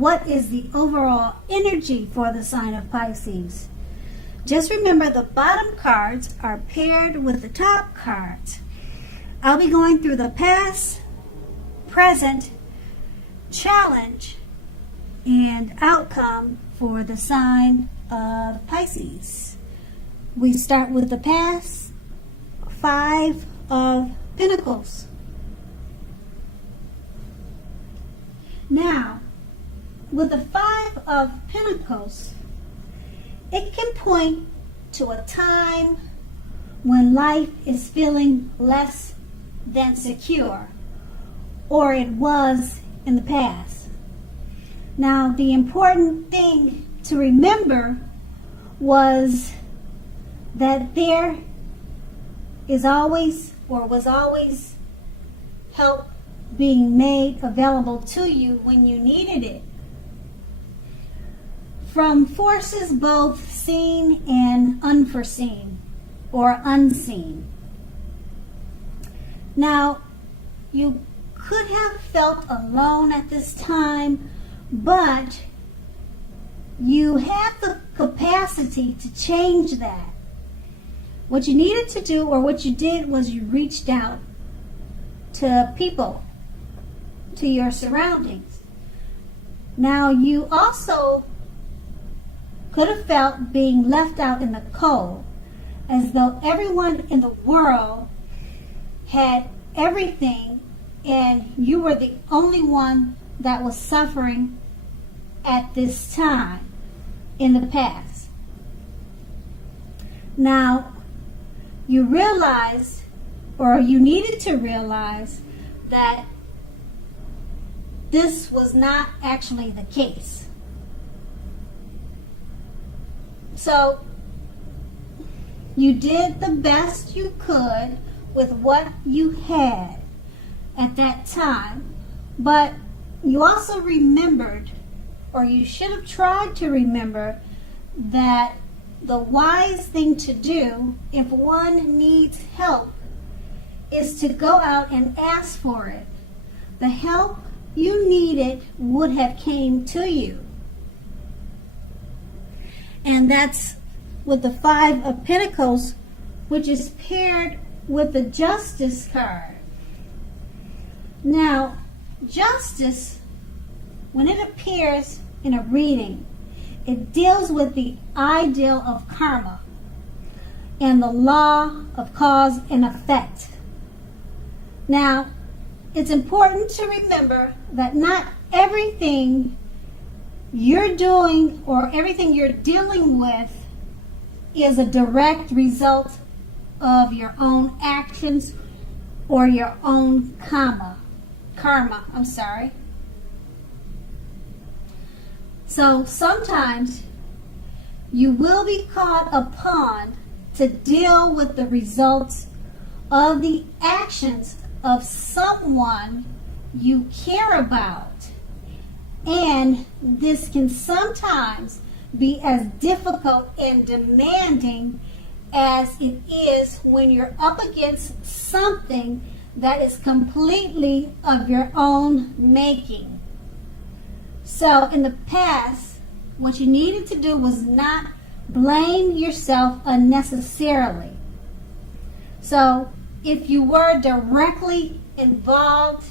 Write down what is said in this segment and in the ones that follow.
what is the overall energy for the sign of Pisces. Just remember the bottom cards are paired with the top cards. I'll be going through the past, present, challenge, and outcome for the sign of Pisces. We start with the past, 5 of Pentacles. Now, with the 5 of Pentacles, it can point to a time when life is feeling less than secure, or it was in the past. Now, the important thing to remember was that there is always, or was always, help being made available to you when you needed it, from forces both seen and unforeseen or unseen. Now, you could have felt alone at this time, but you have the capacity to change that. What you needed to do, or what you did, was you reached out to people, to your surroundings. Now, you also could have felt being left out in the cold, as though everyone in the world had everything and you were the only one that was suffering at this time in the past. Now, you realized, or you needed to realize, that this was not actually the case. So, you did the best you could with what you had at that time, but you also remembered, or you should have tried to remember, that the wise thing to do if one needs help is to go out and ask for it. The help you needed would have came to you. And that's with the 5 of Pentacles, which is paired with the Justice card. Now, Justice, when it appears in a reading, it deals with the ideal of karma and the law of cause and effect. Now, it's important to remember that not everything you're doing or everything you're dealing with is a direct result of your own actions or your own karma. So sometimes you will be called upon to deal with the results of the actions of someone you care about. And this can sometimes be as difficult and demanding as it is when you're up against something that is completely of your own making. So in the past, what you needed to do was not blame yourself unnecessarily. So if you were directly involved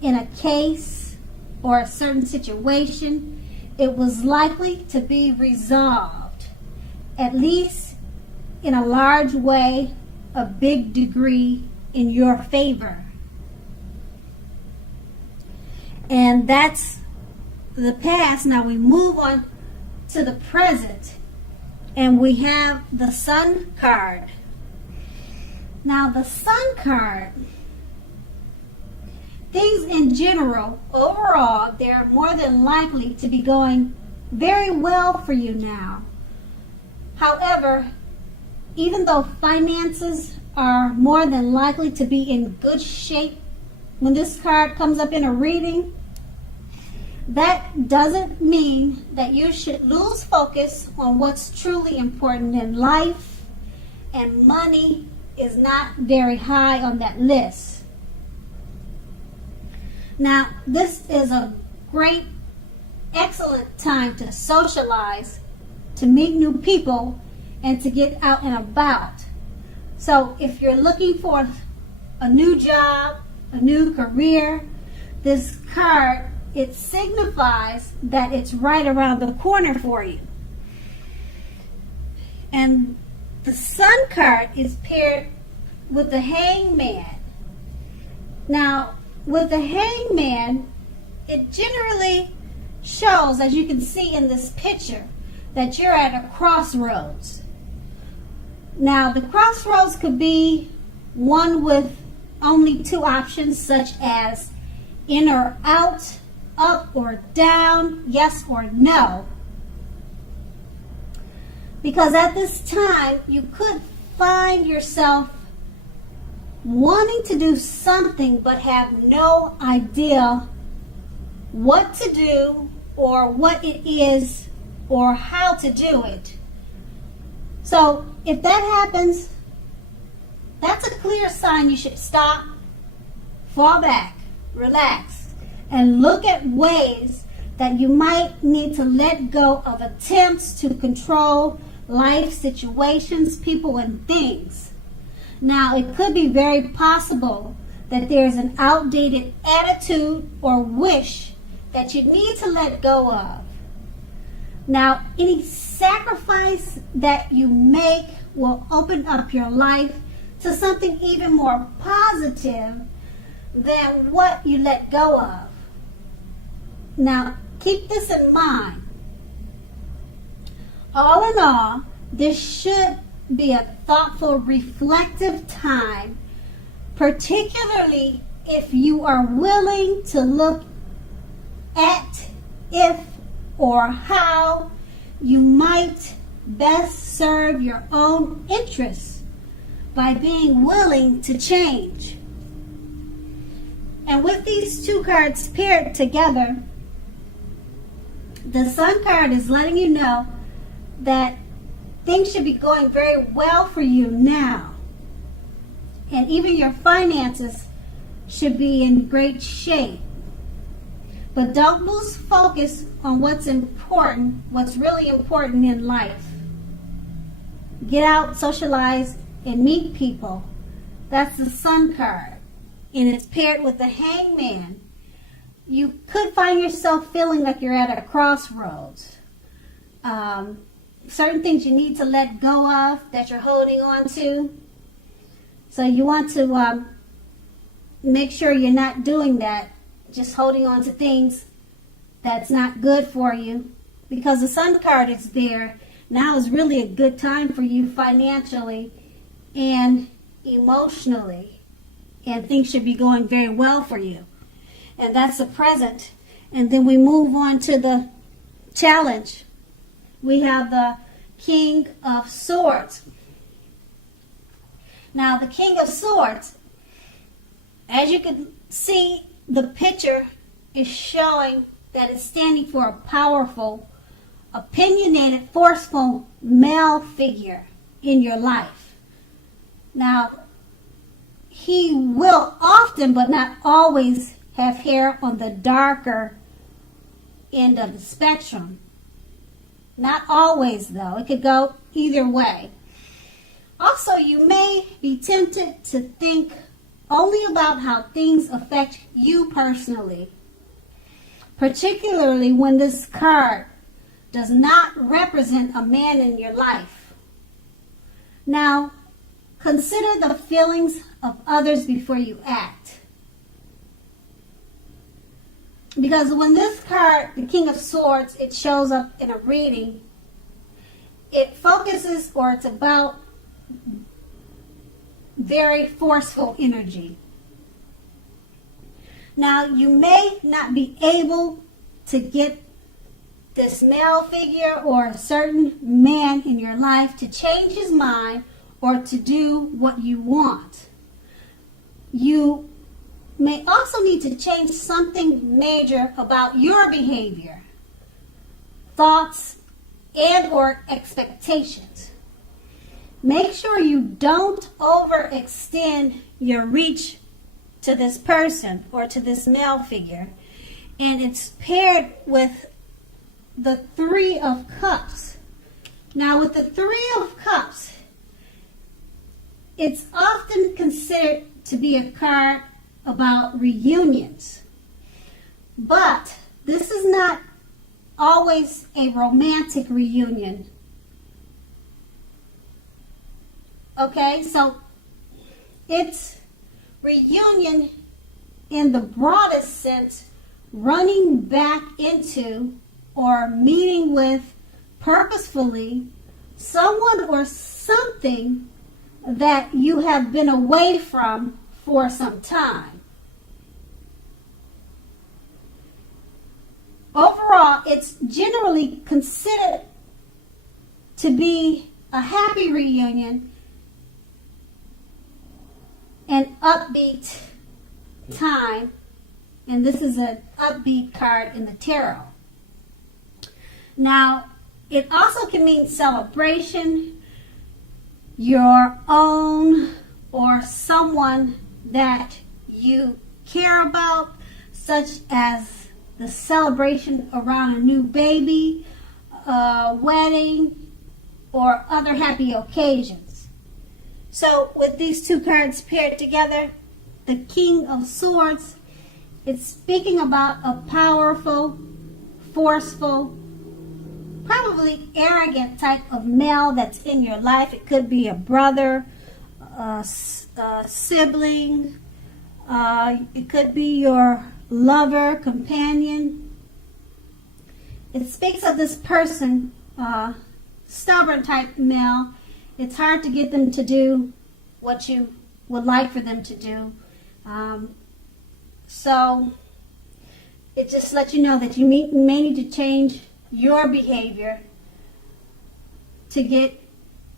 in a case or a certain situation, it was likely to be resolved, at least in a large way, a big degree in your favor. And that's the past. Now we move on to the present, and we have the Sun card. Now the Sun card, things in general, overall, they're more than likely to be going very well for you now. However, even though finances are more than likely to be in good shape when this card comes up in a reading, that doesn't mean that you should lose focus on what's truly important in life, and money is not very high on that list. Now, this is a great time to socialize, to meet new people, and to get out and about. So if you're looking for a new job, a new career, this card, it signifies that it's right around the corner for you. And the Sun card is paired with the Hangman. Now, with the Hangman, it generally shows, as you can see in this picture, that you're at a crossroads. Now, the crossroads could be one with only two options, such as in or out, up or down, yes or no. Because at this time, you could find yourself wanting to do something but have no idea what to do or what it is or how to do it. So if that happens, that's a clear sign you should stop, fall back, relax, and look at ways that you might need to let go of attempts to control life situations, people, and things. Now, it could be very possible that there's an outdated attitude or wish that you need to let go of. Now, any sacrifice that you make will open up your life to something even more positive than what you let go of. Now, keep this in mind. All in all, this should be a thoughtful, reflective time, particularly if you are willing to look at if or how you might best serve your own interests by being willing to change. And with these two cards paired together, the Sun card is letting you know that things should be going very well for you now. And even your finances should be in great shape. But don't lose focus on what's important, what's really important in life. Get out, socialize, and meet people. That's the Sun card. And it's paired with the Hangman. You could find yourself feeling like you're at a crossroads. Certain things you need to let go of that you're holding on to. So you want to make sure you're not doing that, just holding on to things that's not good for you. Because the Sun card is there. Now is really a good time for you financially and emotionally. And things should be going very well for you. And that's the present. And then we move on to the challenge. We have the King of Swords. Now, the King of Swords, as you can see, the picture is showing that it's standing for a powerful, opinionated, forceful male figure in your life. Now, he will often, but not always, have hair on the darker end of the spectrum. Not always, though. It could go either way. Also, you may be tempted to think only about how things affect you personally, particularly when this card does not represent a man in your life. Now, consider the feelings of others before you act. Because when this card, the King of Swords, it shows up in a reading, it focuses, or it's about very forceful energy. Now, you may not be able to get this male figure or a certain man in your life to change his mind or to do what you want. You may also need to change something major about your behavior, thoughts, and or expectations. Make sure you don't overextend your reach to this person or to this male figure. And it's paired with the Three of Cups. Now, with the Three of Cups, it's often considered to be a card about reunions. But this is not always a romantic reunion. Okay, so it's reunion in the broadest sense, running back into or meeting with purposefully someone or something that you have been away from for some time. Overall, it's generally considered to be a happy reunion, an upbeat time, and this is an upbeat card in the tarot. Now, it also can mean celebration, your own or someone that you care about, such as the celebration around a new baby, a wedding, or other happy occasions. So with these two cards paired together, the King of Swords, it's speaking about a powerful, forceful, probably arrogant type of male that's in your life. It could be a brother, a sibling, it could be your lover, companion. It speaks of this person, stubborn type male. It's hard to get them to do what you would like for them to do. So it just lets you know that you may need to change your behavior to get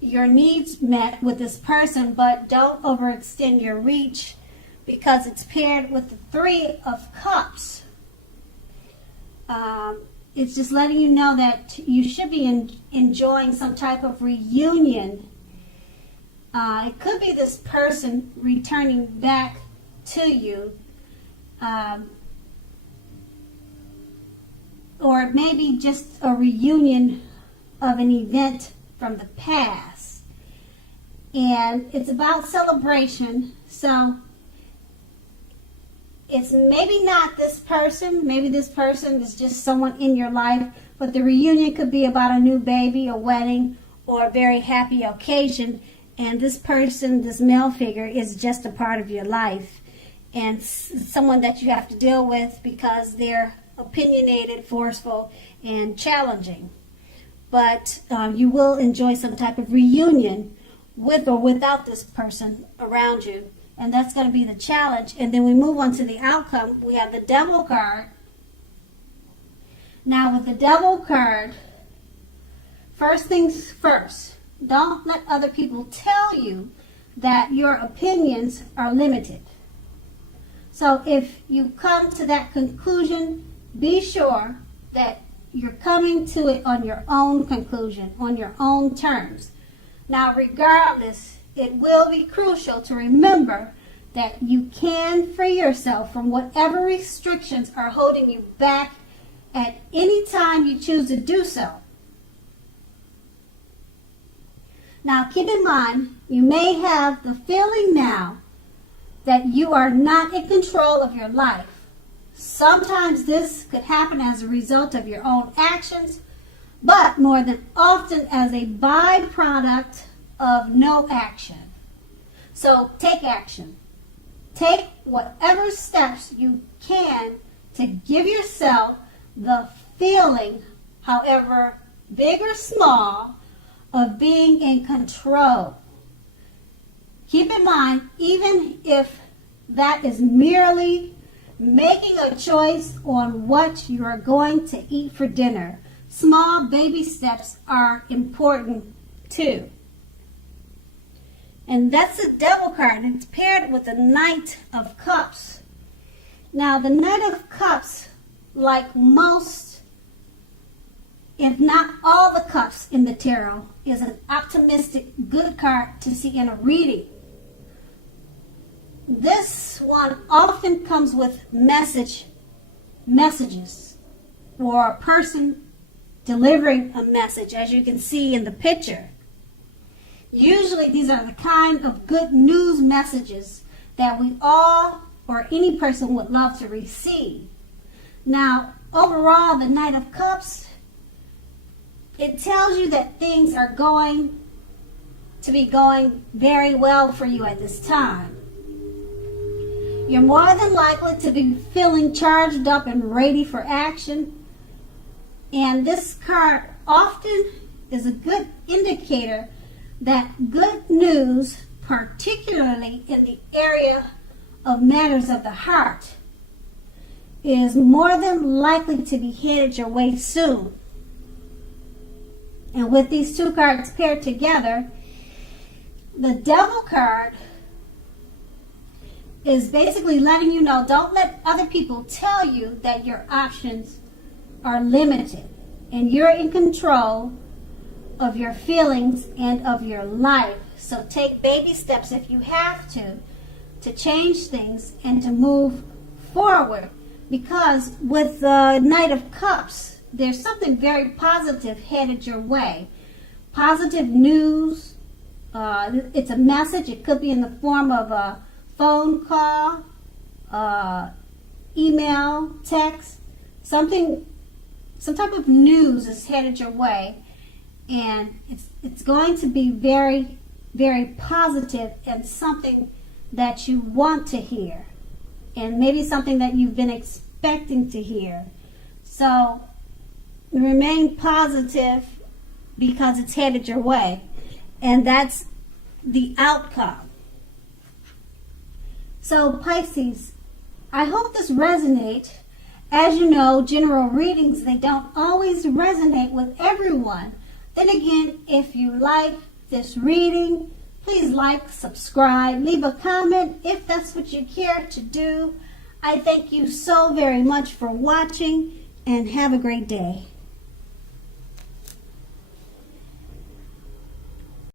your needs met with this person, but don't overextend your reach because it's paired with the Three of Cups. It's just letting you know that you should be enjoying some type of reunion. It could be this person returning back to you, or maybe just a reunion of an event from the past. And it's about celebration, so it's maybe not this person, maybe this person is just someone in your life, but the reunion could be about a new baby, a wedding, or a very happy occasion, and this person, this male figure, is just a part of your life, and someone that you have to deal with because they're opinionated, forceful, and challenging. But you will enjoy some type of reunion with or without this person around you. And that's going to be the challenge. And then we move on to the outcome. We have the Devil card. Now with the Devil card, first things first, don't let other people tell you that your opinions are limited. So if you come to that conclusion, be sure that you're coming to it on your own conclusion, on your own terms. Now, regardless, it will be crucial to remember that you can free yourself from whatever restrictions are holding you back at any time you choose to do so. Now, keep in mind, you may have the feeling now that you are not in control of your life. Sometimes this could happen as a result of your own actions, but more than often as a byproduct of no action. So take action. Take whatever steps you can to give yourself the feeling, however big or small, of being in control. Keep in mind, even if that is merely making a choice on what you are going to eat for dinner, small baby steps are important too. And that's the Devil card, and it's paired with the Knight of Cups. Now, the Knight of Cups, like most, if not all the cups in the tarot, is an optimistic, good card to see in a reading. This one often comes with messages for a person delivering a message, as you can see in the picture. Usually these are the kind of good news messages that we all or any person would love to receive. Now, overall, the Knight of Cups, it tells you that things are going to be going very well for you at this time. You're more than likely to be feeling charged up and ready for action. And this card often is a good indicator that good news, particularly in the area of matters of the heart, is more than likely to be headed your way soon. And with these two cards paired together, the Devil card is basically letting you know, don't let other people tell you that your options are limited and you're in control of your feelings and of your life. So take baby steps if you have to change things and to move forward. Because with the Knight of Cups, there's something very positive headed your way. Positive news. It's a message. It could be in the form of a phone call, email, text, some type of news is headed your way, and it's going to be very, very positive and something that you want to hear, and maybe something that you've been expecting to hear. So remain positive because it's headed your way, and that's the outcome. So Pisces, I hope this resonates. As you know, general readings, they don't always resonate with everyone. Then again, if you like this reading, please like, subscribe, leave a comment if that's what you care to do. I thank you so very much for watching, and have a great day.